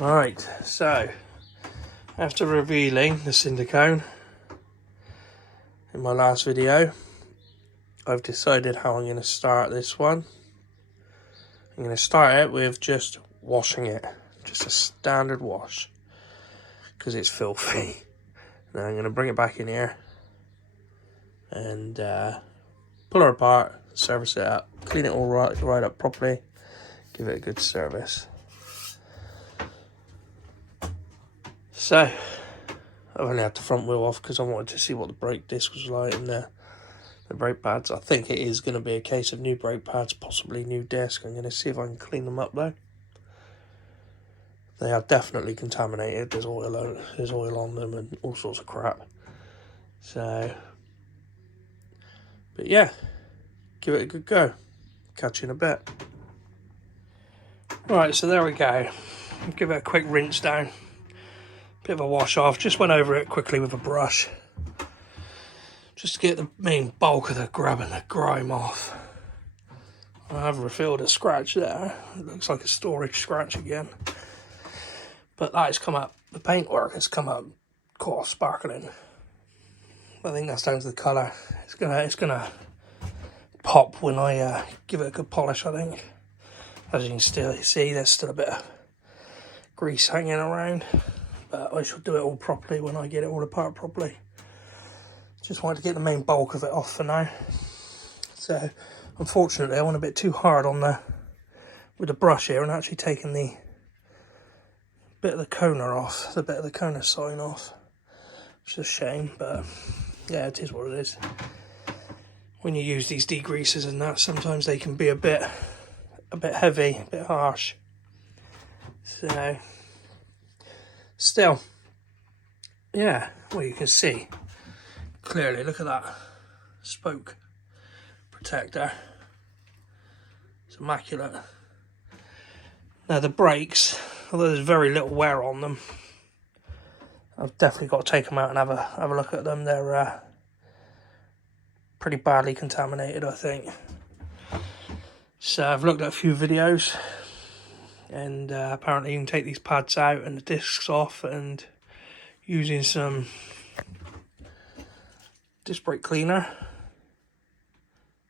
Right, so after revealing the Cinder cone in my last video, I've decided how I'm going to start this one. I'm going to start it with just washing it, just a standard wash, because it's filthy. Then I'm going to bring it back in here and pull her apart, service it up, clean it all right up properly, give it a good service. So, I've only had the front wheel off because I wanted to see what the brake disc was like and the brake pads. I think it is going to be a case of new brake pads, possibly new disc. I'm going to see if I can clean them up though. They are definitely contaminated. There's oil on them and all sorts of crap. So, but yeah, give it a good go. Catch you in a bit. Right, so there we go. Give it a quick rinse down. Bit of a wash off, just went over it quickly with a brush just to get the main bulk of the grub and the grime off. I have refilled a scratch there. It looks like a storage scratch again, but that has come up, the paintwork has come up quite sparkling. I think that's down to the colour. It's gonna pop when I give it a good polish, I think. As you can still see, there's still a bit of grease hanging around. But I shall do it all properly when I get it all apart properly. Just wanted to get the main bulk of it off for now. So, unfortunately, I went a bit too hard on with the brush here and actually taken the bit of the Kona off, the bit of the Kona sign off. Which is a shame, but yeah, it is what it is. When you use these degreasers and that, sometimes they can be a bit heavy, a bit harsh. So, still, yeah, well, you can see clearly, look at that spoke protector. It's immaculate. Now the brakes, although there's very little wear on them, I've definitely got to take them out and have a look at them. They're pretty badly contaminated, I think. So I've looked at a few videos, and apparently you can take these pads out and the discs off, and using some disc brake cleaner,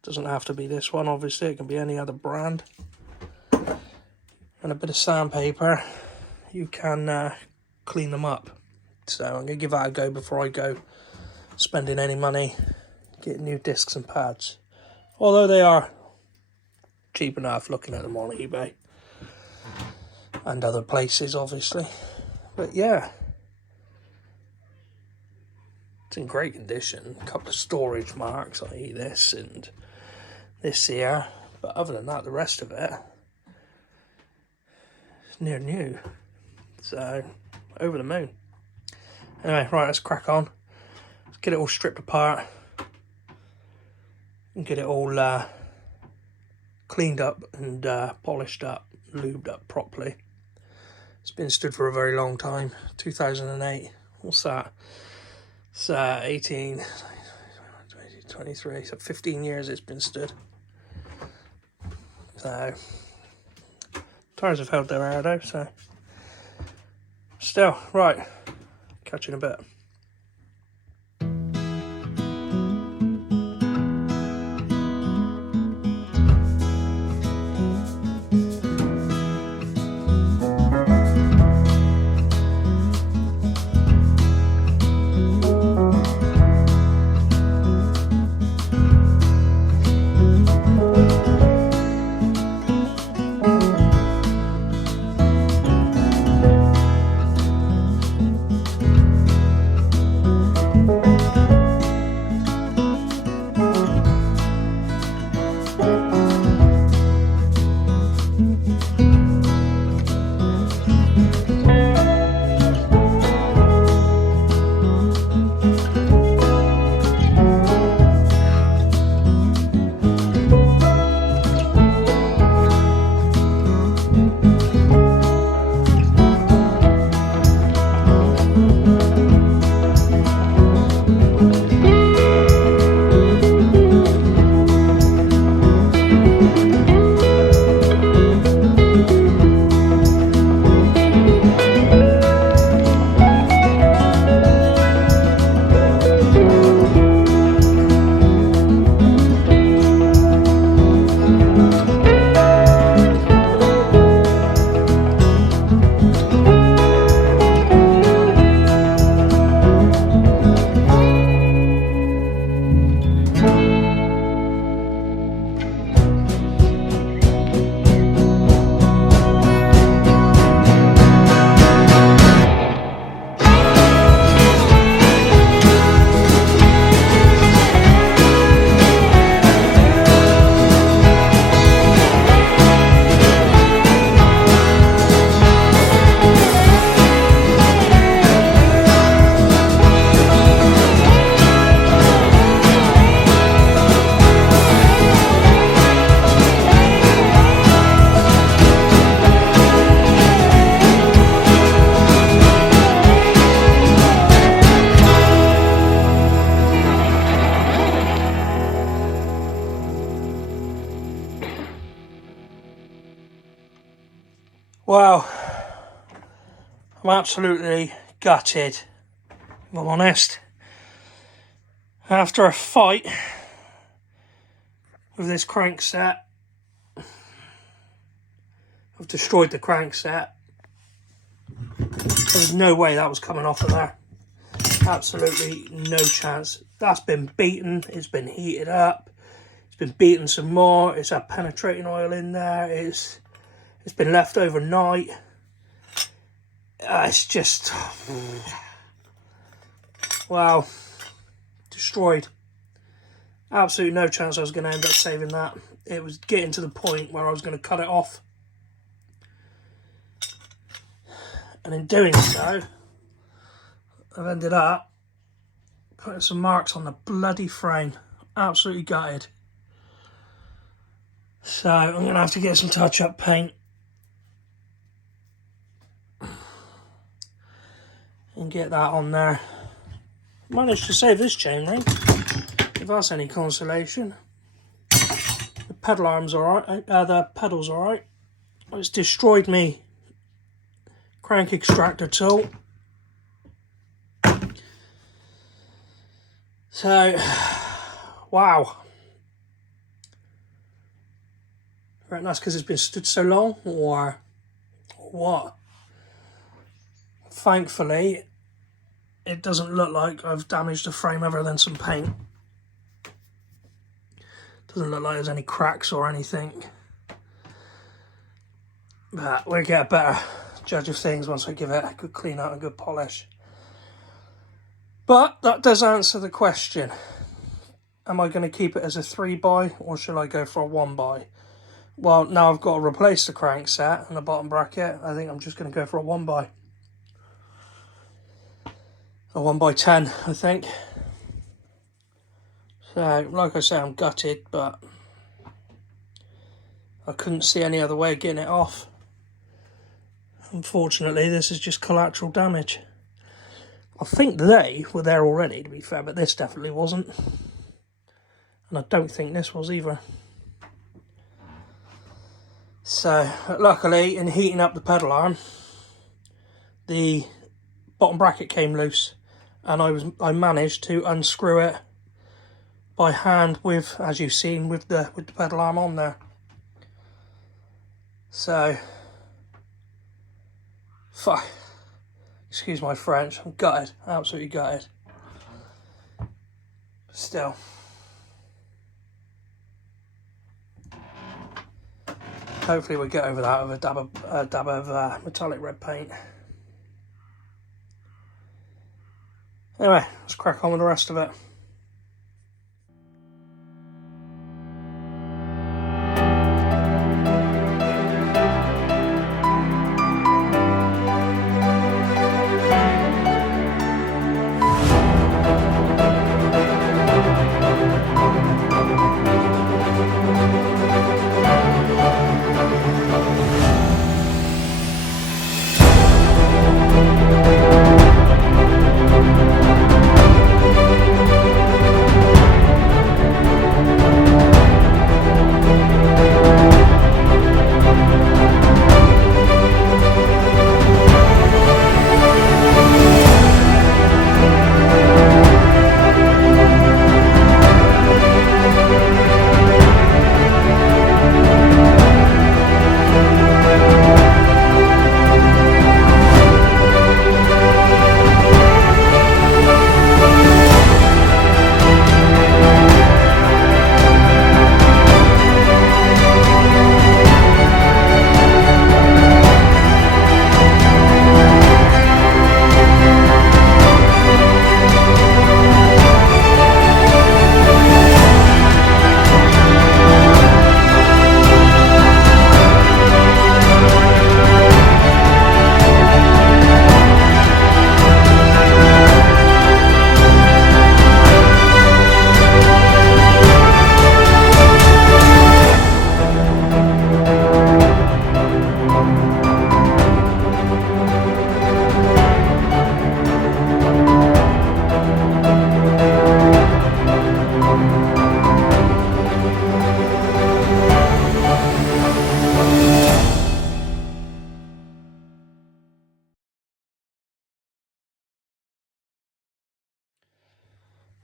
doesn't have to be this one obviously, it can be any other brand, and a bit of sandpaper, you can clean them up. So I'm going to give that a go before I go spending any money getting new discs and pads, although they are cheap enough looking at them on eBay and other places obviously. But yeah, it's in great condition. A couple of storage marks, i.e. this and this here, but other than that, the rest of it is near new. So, over the moon. Anyway, right, let's crack on. Let's get it all stripped apart and get it all cleaned up and polished up, lubed up properly. It's been stood for a very long time. 2008. What's that? It's 18, 20, 23, so 15 years it's been stood. So, tyres have held their air though, so. Still, right, catch you in a bit. Wow, I'm absolutely gutted, if I'm honest. After a fight with this crankset, I've destroyed the crankset. There's no way that was coming off of there. Absolutely no chance. That's been beaten, it's been heated up, it's been beaten some more, it's had penetrating oil in there, it's been left overnight. It's just, wow, destroyed. Absolutely no chance I was going to end up saving that. It was getting to the point where I was going to cut it off. And in doing so, I've ended up putting some marks on the bloody frame. Absolutely gutted. So I'm going to have to get some touch-up paint and get that on there. Managed to save this chainring, if that's any consolation. The pedal arm's alright, the pedal's alright. It's destroyed me crank extractor tool. So, wow. I reckon that's because it's been stood so long, or what? Thankfully, it doesn't look like I've damaged the frame other than some paint. Doesn't look like there's any cracks or anything. But we'll get a better judge of things once I give it a good clean out and a good polish. But that does answer the question. Am I going to keep it as a 3x or should I go for a 1x? Well, now I've got to replace the crankset and the bottom bracket. I think I'm just going to go for a 1x. A 1x10, I think. So, like I say, I'm gutted, but I couldn't see any other way of getting it off. Unfortunately, this is just collateral damage. I think they were there already, to be fair, but this definitely wasn't. And I don't think this was either. So, luckily, in heating up the pedal arm, the bottom bracket came loose. And I managed to unscrew it by hand with, as you've seen, with the pedal arm on there. So, fuck. Excuse my French. I'm gutted. Absolutely gutted. Still. Hopefully we'll get over that with a dab of metallic red paint. Anyway, let's crack on with the rest of it.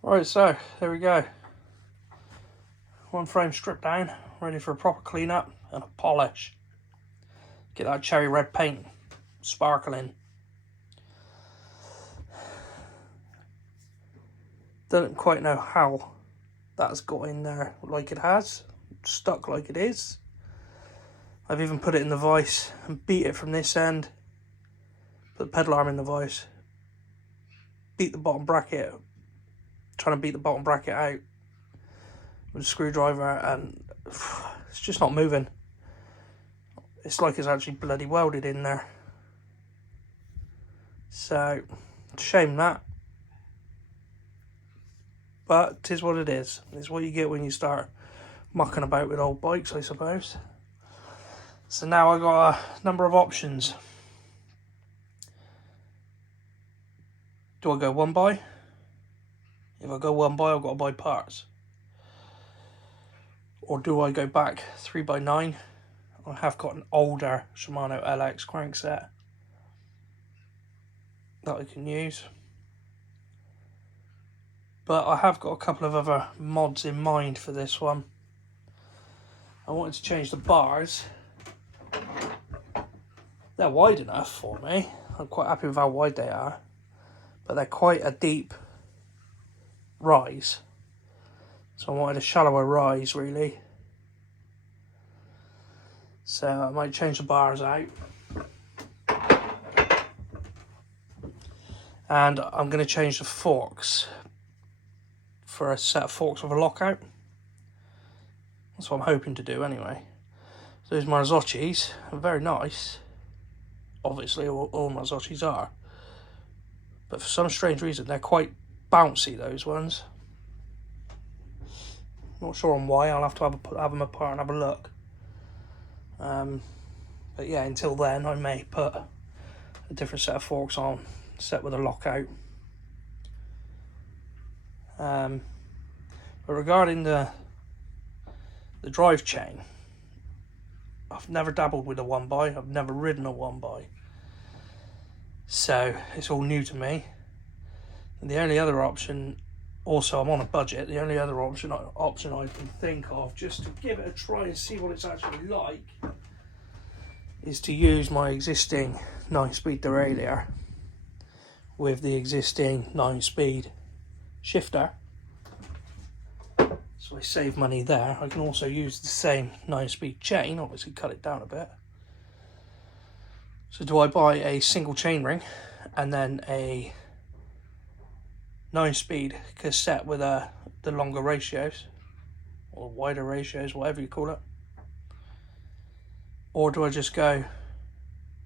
Right, so there we go. One frame stripped down, ready for a proper clean up and a polish. Get that cherry red paint sparkling. Don't quite know how that's got in there like it has, stuck like it is. I've even put it in the vise and beat it from this end, put the pedal arm in the vise, beat the bottom bracket, trying to beat the bottom bracket out with a screwdriver, and it's just not moving. It's like it's actually bloody welded in there. So, shame that. But 'tis what it is. It's what you get when you start mucking about with old bikes, I suppose. So now I got a number of options. Do I go one by? If I go one by, I've got to buy parts. Or do I go back 3x9? I have got an older Shimano LX crankset that I can use. But I have got a couple of other mods in mind for this one. I wanted to change the bars. They're wide enough for me. I'm quite happy with how wide they are. But they're quite a deep rise. So I wanted a shallower rise, really. So I might change the bars out. And I'm going to change the forks for a set of forks with a lockout. That's what I'm hoping to do anyway. So those Marzocchis are very nice. Obviously all Marzocchis are. But for some strange reason they're quite bouncy, those ones. Not sure on why. I'll have to have them apart and have a look. But yeah, until then I may put a different set of forks on, set with a lockout. But regarding the drive chain, I've never dabbled with a one by. I've never ridden a one by, so it's all new to me. And the only other option, also I'm on a budget, the only other option I can think of, just to give it a try and see what it's actually like, is to use my existing 9-speed derailleur with the existing 9-speed shifter. So I save money there. I can also use the same 9-speed chain, obviously cut it down a bit. So do I buy a single chain ring and then a 9-speed cassette with the longer ratios or wider ratios, whatever you call it? Or do I just go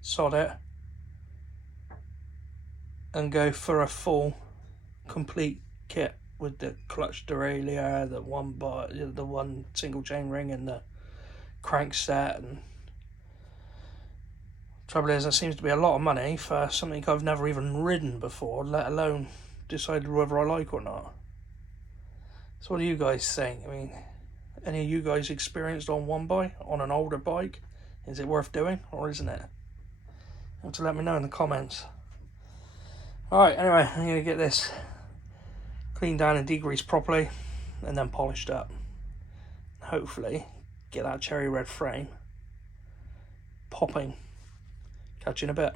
sod it and go for a full complete kit with the clutch derailleur, the one single chain ring and the crankset? And trouble is, that seems to be a lot of money for something I've never even ridden before, let alone decided whether I like or not. So what do you guys think? I mean, any of you guys experienced on one by on an older bike? Is it worth doing or isn't it? You have to let me know in the comments. Alright, anyway, I'm going to get this cleaned down and degreased properly and then polished up. Hopefully get that cherry red frame popping. Catch you in a bit.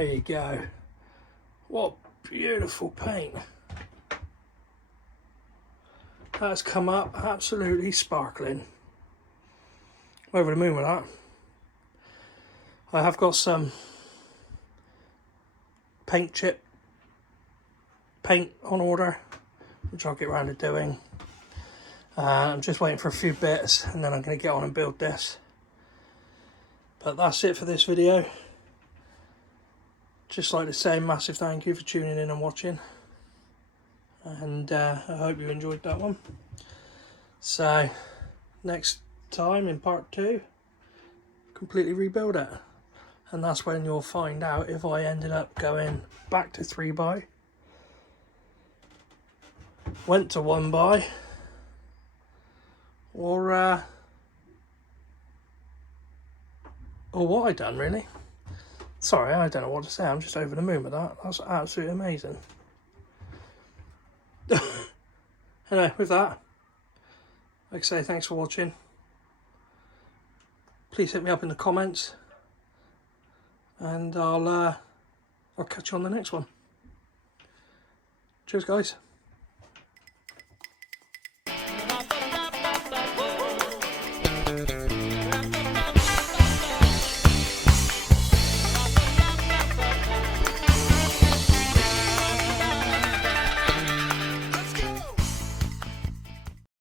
There you go. What beautiful paint. That's come up absolutely sparkling. I'm over the moon with that. I have got some paint chip paint on order, which I'll get around to doing. I'm just waiting for a few bits and then I'm going to get on and build this. But that's it for this video. Just like to say a massive thank you for tuning in and watching, and I hope you enjoyed that one. So next time in part 2, completely rebuild it, and that's when you'll find out if I ended up going back to 3x, went to 1x, or what I done really. Sorry, I don't know what to say. I'm just over the moon with that. That's absolutely amazing. Anyway, with that, like I say, thanks for watching. Please hit me up in the comments, and I'll catch you on the next one. Cheers, guys.